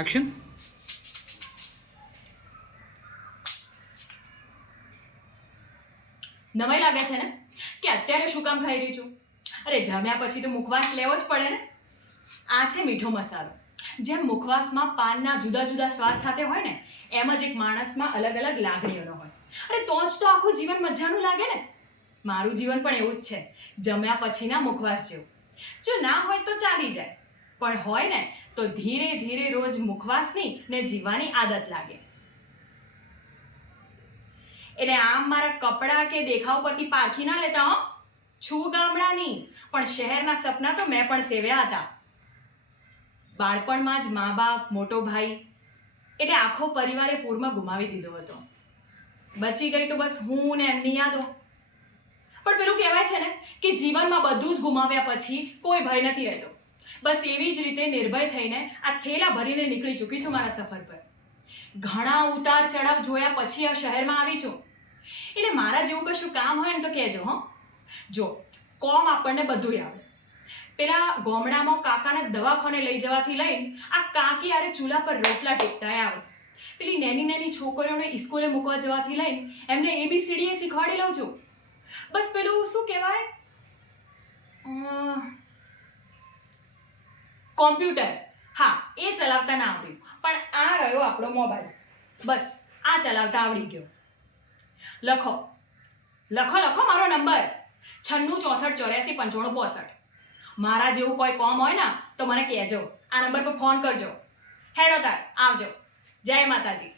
Action. નવાઈ લાગે છે ને કે અત્યારે શું કામ ખાઈ રહી છું? અરે જમ્યા પછી તો મુખવાસ લેવો જ પડે ને. આ છે મીઠો મસાલો. જેમ મુખવાસમાં પાનના જુદા જુદા સ્વાદ સાથે હોય ને, એમ જ એક માણસમાં અલગ અલગ લાગણીઓનો હોય. અરે તો જ તો આખું જીવન મજાનું લાગે ને. મારું જીવન પણ એવું જ છે, જમ્યા પછીના મુખવાસ જેવું. જો ના હોય તો ચાલી જાય, પણ હોય ને તો ધીરે ધીરે રોજ મુખવાસની ને જીવવાની આદત લાગે. એટલે આમ મારા કપડાં કે દેખાવ પરથી પારખી ના લેતા હો. છું ગામડાની, પણ શહેરના સપના તો મેં પણ સેવ્યા હતા. બાળપણમાં જ મા બાપ, મોટો ભાઈ એટલે આખો પરિવારે પૂરમાં ગુમાવી દીધો હતો. બચી ગઈ તો બસ હું ને એમની યાદો. પણ પેલું કહેવાય છે ને કે જીવનમાં બધું જ ગુમાવ્યા પછી કોઈ ભય નથી રહેતો. બસ એવી જ રીતે નિર્ભય થઈને આ થેલા ભરીને નીકળી ચૂકી છું મારા સફર પર. ઘણા ઉતાર ચઢાવ જોયા પછી આ શહેરમાં આવી છું. એટલે મારા જેવું કશું કામ હોય ને તો કહેજો હો. જો કોમ આપણને બધું આવડે. પેલા ગામડામાં કાકાના દવાખાને લઈ જવાથી લઈને આ કાકી આરે ચૂલા પર રોટલા ટેકતા આવડે. પેલી નાની નાની છોકરીઓને સ્કૂલે મૂકવા જવાથી લઈને એમને ABCD શીખવાડી લઉં છું. બસ પેલું શું કહેવાય, કોમ્પ્યુટર, હા એ ચલાવતા ના આવડ્યું, પણ આ રહ્યો આપણો મોબાઈલ. બસ આ ચલાવતા આવડી ગયો. લખો લખો લખો મારો નંબર 9664849565. મારા જેવું કોઈ કોમ હોય ને તો મને કહેજો, આ નંબર પર ફોન કરજો. હેડો તાર આવજો. જય માતાજી.